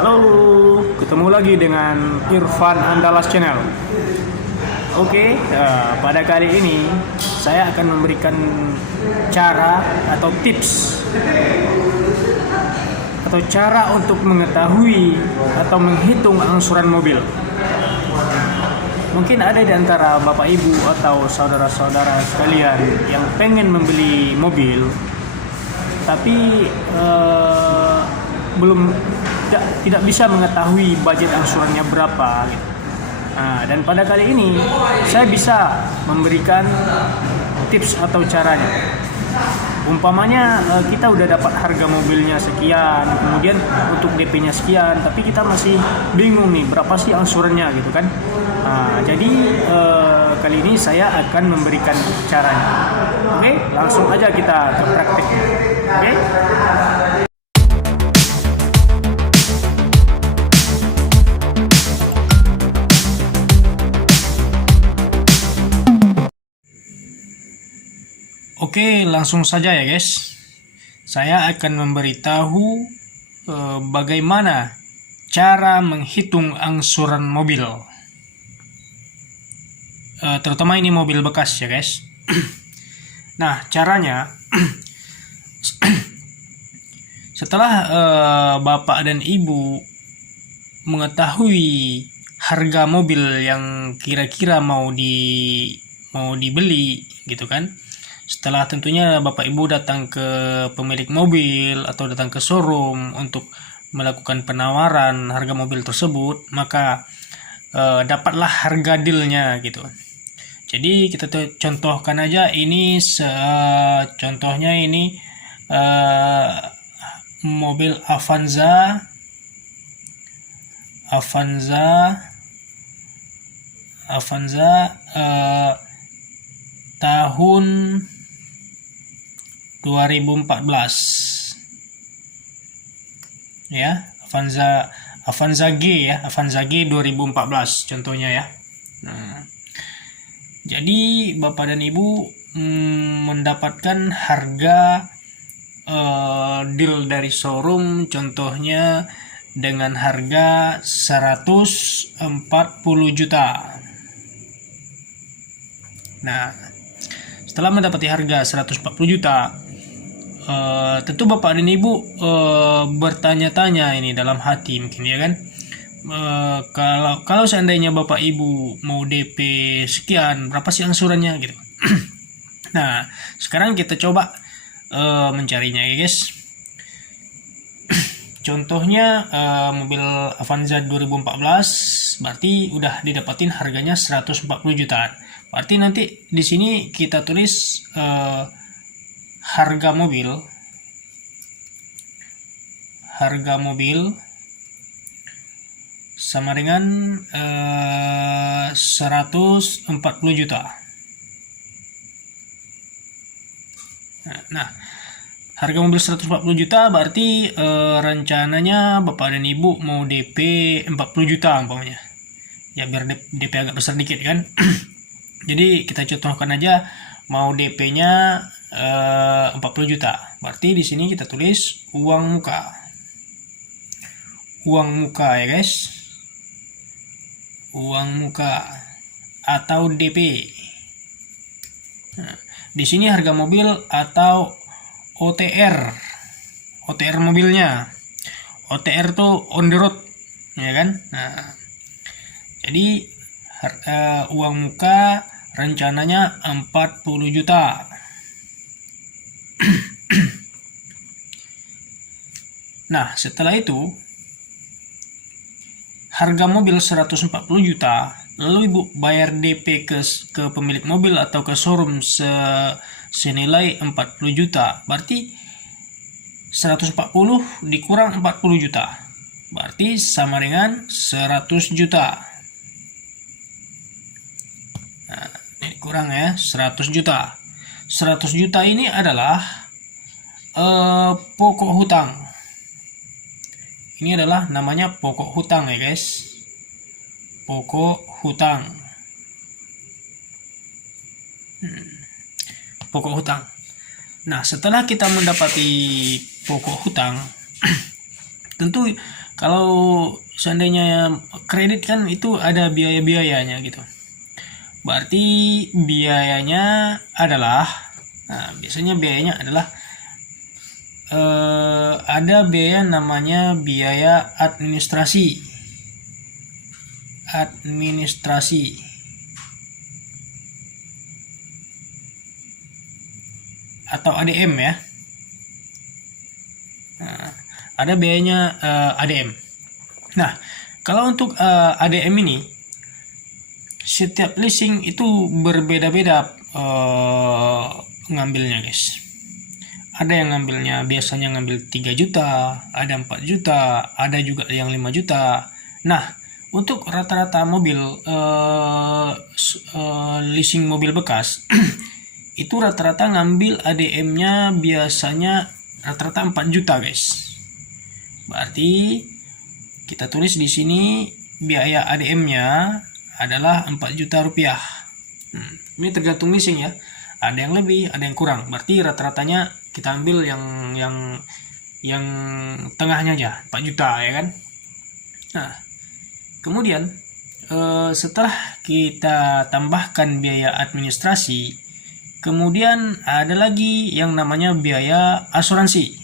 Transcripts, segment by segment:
Halo, ketemu lagi dengan Irfan Andalas Channel. Oke, pada kali ini saya akan memberikan cara atau tips atau cara untuk mengetahui atau menghitung angsuran mobil. Mungkin ada di antara Bapak Ibu atau saudara-saudara sekalian yang pengen membeli mobil, tapi belum tidak bisa mengetahui budget angsurannya berapa gitu. Nah, dan pada kali ini saya bisa memberikan tips atau caranya. Umpamanya kita udah dapat harga mobilnya sekian, kemudian untuk DP-nya sekian, tapi kita masih bingung nih berapa sih angsurannya gitu kan. Nah, jadi kali ini saya akan memberikan caranya. Oke, langsung aja kita ke praktiknya. Oke. Oke, langsung saja ya guys. Saya akan memberitahu bagaimana cara menghitung angsuran mobil. Terutama ini mobil bekas ya guys. Nah, caranya setelah Bapak dan Ibu mengetahui harga mobil yang kira-kira mau dibeli gitu kan. Setelah tentunya Bapak Ibu datang ke pemilik mobil atau datang ke showroom untuk melakukan penawaran harga mobil tersebut, maka dapatlah harga dealnya gitu. Jadi kita contohkan aja ini, contohnya ini mobil Avanza tahun 2014 ya, Avanza G ya, Avanza G 2014 contohnya ya. Nah, jadi Bapak dan Ibu mendapatkan harga deal dari showroom contohnya dengan harga 140 juta. Nah, setelah mendapati harga 140 juta, tentu Bapak dan Ibu bertanya-tanya ini dalam hati mungkin ya kan. Kalau seandainya Bapak Ibu mau DP sekian, berapa sih angsurannya gitu. Nah, sekarang kita coba mencarinya ya guys. Contohnya mobil Avanza 2014 berarti udah didapatin harganya 140 jutaan. Berarti nanti di sini kita tulis harga mobil sama dengan 140 juta. Nah, harga mobil 140 juta berarti rencananya Bapak dan Ibu mau DP 40 juta umpamanya. Ya biar DP agak besar dikit kan. Jadi kita contohkan aja mau DP-nya 40 juta. Berarti di sini kita tulis uang muka. Uang muka ya guys. Uang muka atau DP. Nah, di sini harga mobil atau OTR mobilnya. OTR tuh on the road ya kan. Nah, jadi uang muka rencananya 40 juta. Nah, setelah itu harga mobil 140 juta, lalu Ibu bayar DP ke pemilik mobil atau ke showroom senilai 40 juta. Berarti 140 dikurang 40 juta. Berarti sama dengan 100 juta. Nah, ini kurang ya, 100 juta. 100 juta ini adalah pokok hutang. Ini adalah namanya pokok hutang ya guys. Pokok hutang. Pokok hutang. Nah, setelah kita mendapati pokok hutang, tentu Kalau seandainya kredit kan itu ada biaya-biayanya gitu. Berarti biayanya adalah, biasanya biayanya adalah ada biaya namanya biaya administrasi atau ADM ya. Nah, ada biayanya ADM. Nah, kalau untuk ADM ini setiap leasing itu berbeda-beda ngambilnya guys. Ada yang ngambilnya biasanya ngambil 3 juta, ada 4 juta, ada juga yang 5 juta. Nah, untuk rata-rata mobil leasing mobil bekas itu rata-rata ngambil ADM-nya biasanya rata-rata 4 juta guys. Berarti kita tulis di sini biaya ADM-nya adalah 4 juta rupiah. Ini tergantung leasing ya. Ada yang lebih, ada yang kurang. Berarti rata-ratanya kita ambil yang tengahnya aja, 4 juta ya kan. Nah, kemudian setelah kita tambahkan biaya administrasi, kemudian ada lagi yang namanya biaya asuransi.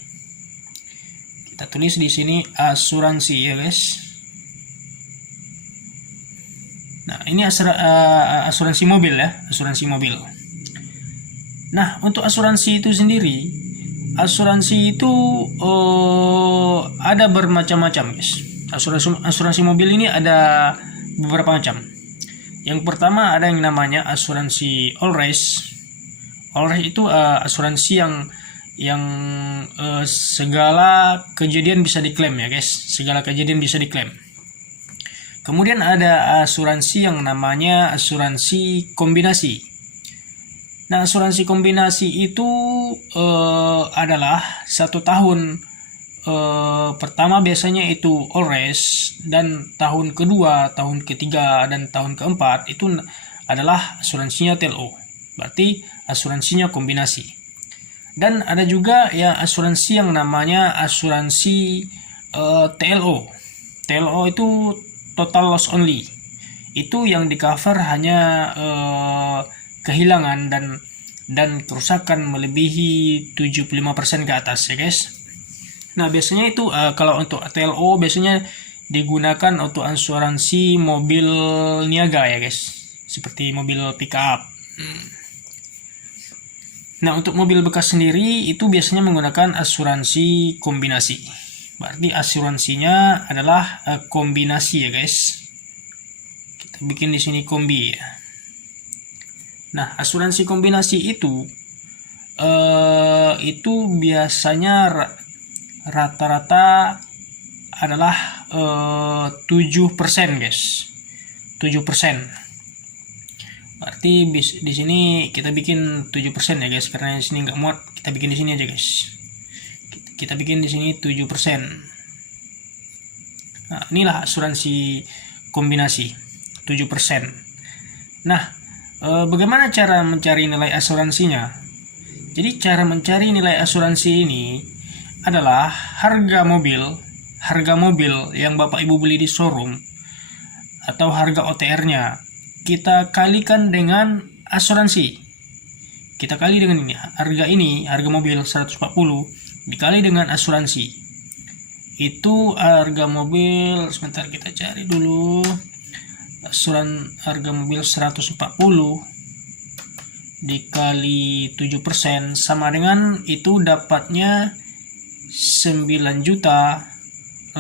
Kita tulis di sini asuransi ya guys. Nah, ini asuransi mobil ya, asuransi mobil. Nah, untuk asuransi itu sendiri, asuransi itu ada bermacam-macam guys. Asuransi mobil ini ada beberapa macam. Yang pertama ada yang namanya asuransi all risk. All risk itu asuransi yang segala kejadian bisa diklaim ya guys. Segala kejadian bisa diklaim. Kemudian ada asuransi yang namanya asuransi kombinasi. Nah, asuransi kombinasi itu adalah 1 tahun pertama biasanya itu all risk, dan tahun kedua, tahun ketiga, dan tahun keempat itu adalah asuransinya TLO. Berarti asuransinya kombinasi. Dan ada juga ya asuransi yang namanya asuransi TLO. TLO itu total loss only. Itu yang di cover hanya kehilangan dan kerusakan melebihi 75% ke atas ya guys. Nah, biasanya itu kalau untuk TLO biasanya digunakan untuk asuransi mobil niaga ya guys, seperti mobil pickup. Nah, untuk mobil bekas sendiri itu biasanya menggunakan asuransi kombinasi. Berarti asuransinya adalah kombinasi ya guys. Kita bikin di sini kombi ya. Nah, asuransi kombinasi itu biasanya rata-rata adalah 7% guys. 7%. Berarti di sini kita bikin 7% ya guys, karena di sini nggak muat, kita bikin di sini aja guys. Kita bikin di sini 7%. Nah, inilah asuransi kombinasi 7%. Nah, bagaimana cara mencari nilai asuransinya? Jadi cara mencari nilai asuransi ini adalah harga mobil yang Bapak Ibu beli di showroom atau harga OTR-nya kita kalikan dengan asuransi. Kita kali dengan ini, harga mobil 140 dikali dengan asuransi. Itu harga mobil, sebentar kita cari dulu. Harga mobil 140 dikali 7% sama dengan itu dapatnya 9.800.000.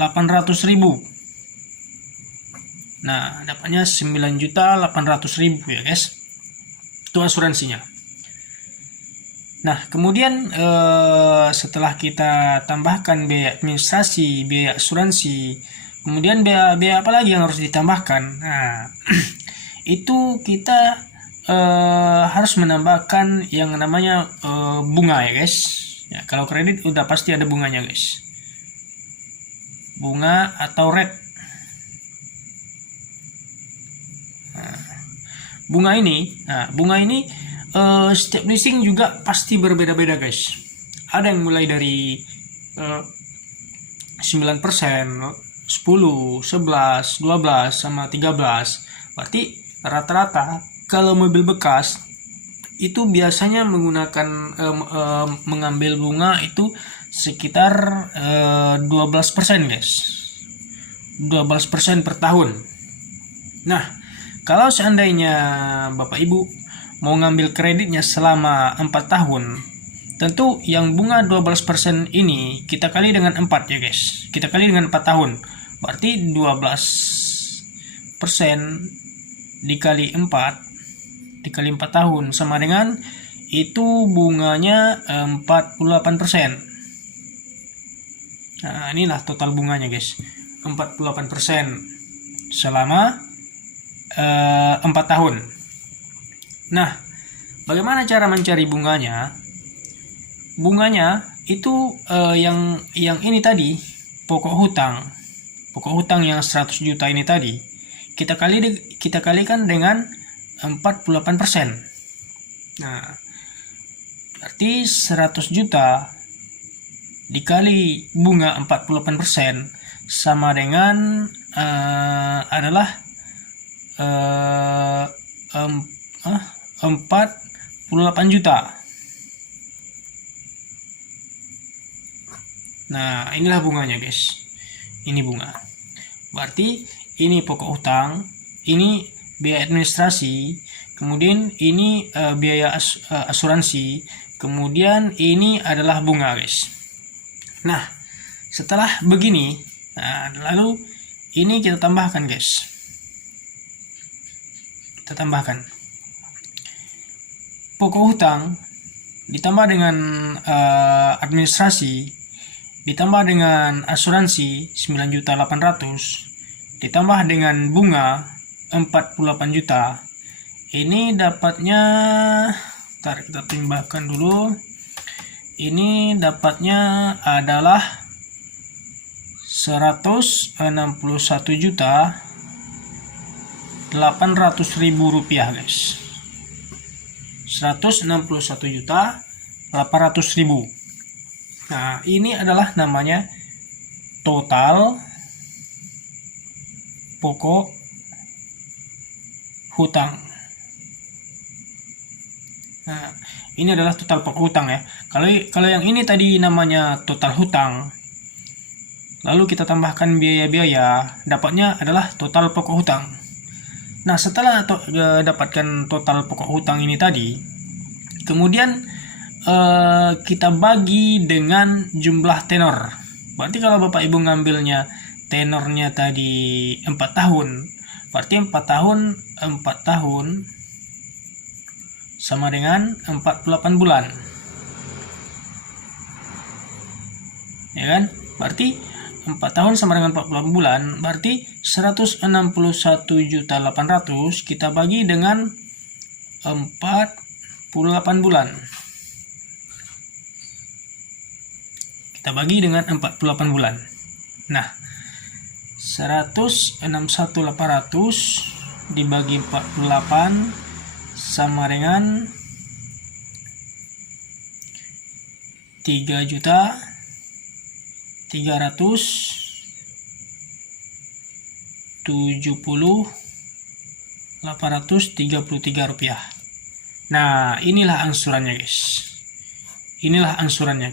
Nah, dapatnya 9.800.000 ya guys. Itu asuransinya. Nah, kemudian setelah kita tambahkan biaya administrasi, biaya asuransi, kemudian biaya apa lagi yang harus ditambahkan? Nah, itu kita harus menambahkan yang namanya bunga ya guys. Ya, kalau kredit udah pasti ada bunganya guys. Bunga atau rate. Nah, bunga ini setiap leasing juga pasti berbeda-beda guys. Ada yang mulai dari 9%, 10, 11, 12, sama 13. Berarti rata-rata kalau mobil bekas itu biasanya menggunakan mengambil bunga itu sekitar 12% guys. 12% per tahun. Nah, kalau seandainya Bapak Ibu mau ngambil kreditnya selama 4 tahun, tentu yang bunga 12% ini kita kali dengan 4 ya guys. Kita kali dengan 4 tahun. Berarti 12% dikali 4 tahun sama dengan itu bunganya 48%. Nah, inilah total bunganya guys. 48% selama 4 tahun. Nah, bagaimana cara mencari bunganya? Bunganya itu yang ini tadi, pokok hutang yang 100 juta ini tadi, kita kalikan dengan 48%. Nah, berarti 100 juta dikali bunga 48% sama dengan adalah 48 juta. Nah, inilah bunganya guys. Ini bunga. Berarti ini pokok hutang, ini biaya administrasi, kemudian ini biaya asuransi, kemudian ini adalah bunga guys. Nah, setelah begini, lalu ini kita tambahkan guys. Kita tambahkan pokok hutang ditambah dengan administrasi, ditambah dengan asuransi 9.800.000, ditambah dengan bunga 48 juta. Ini dapatnya, kita timbangkan dulu. Ini dapatnya adalah 161.800.000 rupiah guys. 161.800.000. Nah, ini adalah namanya total pokok hutang. Nah, ini adalah total pokok hutang ya. Kalau yang ini tadi namanya total hutang, lalu kita tambahkan biaya-biaya, dapatnya adalah total pokok hutang. Nah, setelah dapatkan total pokok hutang ini tadi, kemudian kita bagi dengan jumlah tenor. Berarti kalau Bapak Ibu ngambilnya tenornya tadi 4 tahun, berarti 4 tahun sama dengan 48 bulan. Ya kan? Berarti 4 tahun sama dengan 48 bulan, berarti 161.800.000 kita bagi dengan 48 bulan. Kita bagi dengan 48 bulan. Nah, 161.800 dibagi 48 sama dengan 3.370.833 rupiah. Nah, inilah angsurannya guys. Inilah angsurannya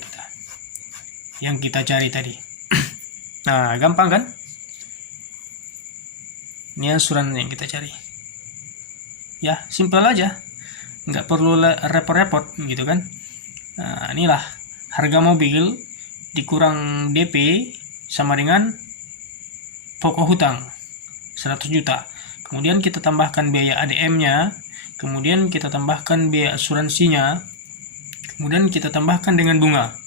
yang kita cari tadi. Nah, gampang kan? Ini angsuran yang kita cari. Ya, simpel aja. Nggak perlu repot-repot gitu kan. Nah, inilah harga mobil dikurang DP sama dengan pokok hutang 100 juta. Kemudian kita tambahkan biaya ADM-nya, kemudian kita tambahkan biaya asuransinya, kemudian kita tambahkan dengan bunga.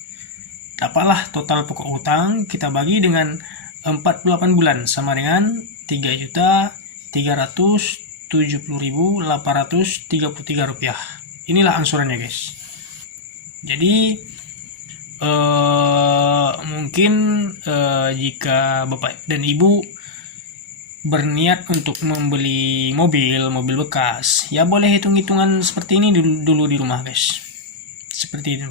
Dapatlah total pokok hutang, kita bagi dengan 48 bulan sama dengan 3.370.833 rupiah. Inilah angsurannya guys. Jadi mungkin jika Bapak dan Ibu berniat untuk membeli mobil bekas, ya boleh hitung-hitungan seperti ini dulu di rumah guys. Seperti itu.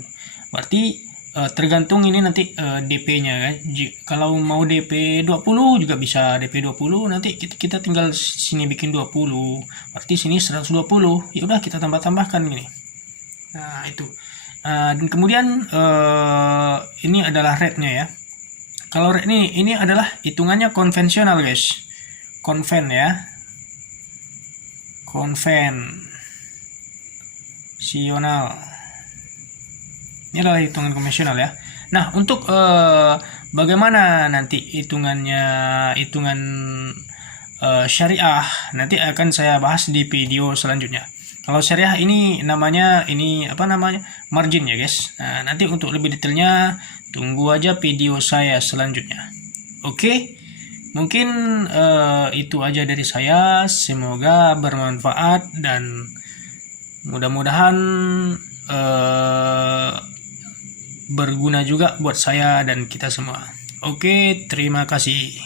Berarti tergantung ini nanti DP-nya kan. Kalau mau DP 20 juga bisa DP 20. Nanti kita tinggal sini bikin 20. Berarti sini 120. Ya udah kita tambah-tambahkan gini. Nah, itu. Dan kemudian ini adalah rate-nya ya. Kalau rate ini adalah hitungannya konvensional, guys. Konven ya. Konvensional. Ini adalah hitungan konvensional ya. Nah, untuk bagaimana nanti hitungan syariah nanti akan saya bahas di video selanjutnya. Kalau syariah ini namanya margin ya guys. Nah, nanti untuk lebih detailnya tunggu aja video saya selanjutnya. Oke. Mungkin itu aja dari saya. Semoga bermanfaat dan mudah-mudahan berguna juga buat saya dan kita semua. Oke, terima kasih.